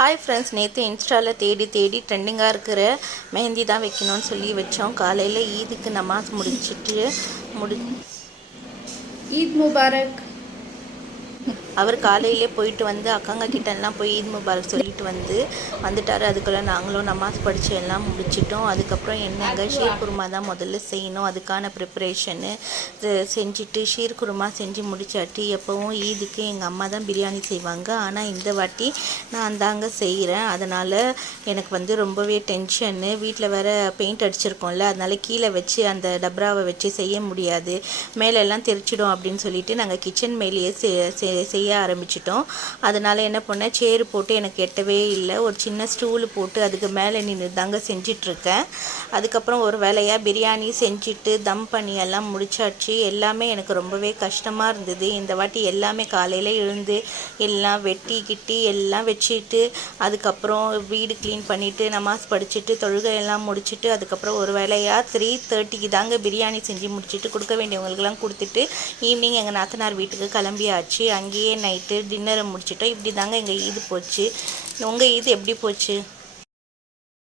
Hi friends, நேற்று இன்ஸ்டாவில் தேடி தேடி ட்ரெண்டிங்காக இருக்கிற மெஹந்தி தான் வைக்கணும்னு சொல்லி வச்சோம். காலையில் ஈதுக்கு நமாஸ் முடிச்சிட்டு ஈத் முபாரக். அவர் காலையிலே போயிட்டு வந்து அக்காங்க கிட்டெல்லாம் போய் ஈத் முபாரக் சொல்லிட்டு வந்துட்டார். அதுக்குள்ளே நாங்களும் நமாஸ் படித்து எல்லாம் முடிச்சிட்டோம். அதுக்கப்புறம் என்னங்க ஷீர் குருமா தான் முதல்ல செய்யணும். அதுக்கான ப்ரிப்பரேஷனு செஞ்சுட்டு ஷீர் குருமா செஞ்சு முடிச்சாட்டி. எப்போவும் ஈதுக்கு எங்கள் அம்மா தான் பிரியாணி செய்வாங்க. ஆனால் இந்த வாட்டி நான் தாங்க செய்கிறேன். அதனால் எனக்கு ரொம்பவே டென்ஷன்னு. வீட்டில் வேறு பெயிண்ட் அடிச்சிருக்கோம்ல, அதனால் கீழே வச்சு அந்த டப்ராவை வச்சு செய்ய முடியாது, மேலெல்லாம் தெரிச்சிடும் அப்படின்னு சொல்லிட்டு நாங்கள் கிச்சன் மேலேயே செய்ய ஆரம்பிச்சிட்டோம். அதனால் என்ன பண்ணேன், சேரு போட்டு எனக்கு எட்டவே இல்லை, ஒரு சின்ன ஸ்டூலு போட்டு அதுக்கு மேலே நின்று தாங்க செஞ்சிட்ருக்கேன். அதுக்கப்புறம் ஒரு வேலையாக பிரியாணி செஞ்சுட்டு தம் பண்ணி எல்லாம் முடிச்சாச்சு. எல்லாமே எனக்கு ரொம்பவே கஷ்டமாக இருந்தது. இந்த வாட்டி எல்லாமே காலையில் எழுந்து எல்லாம் வெட்டி கிட்டி எல்லாம் வச்சுட்டு அதுக்கப்புறம் வீடு க்ளீன் பண்ணிவிட்டு நமாஸ் படிச்சுட்டு தொழுகை எல்லாம் முடிச்சுட்டு அதுக்கப்புறம் ஒரு வேலையாக 3:30க்கு தாங்க பிரியாணி செஞ்சு முடிச்சுட்டு கொடுக்க வேண்டியவங்களுக்கெல்லாம் கொடுத்துட்டு ஈவினிங் எங்கள் நாத்தனார் வீட்டுக்கு கிளம்பியாச்சு. அங்கேயே நைட்டு டின்னரை முடிச்சிட்டோம். இப்படி தாங்க எங்கள் ஈது போச்சு. உங்கள் ஈது எப்படி போச்சு?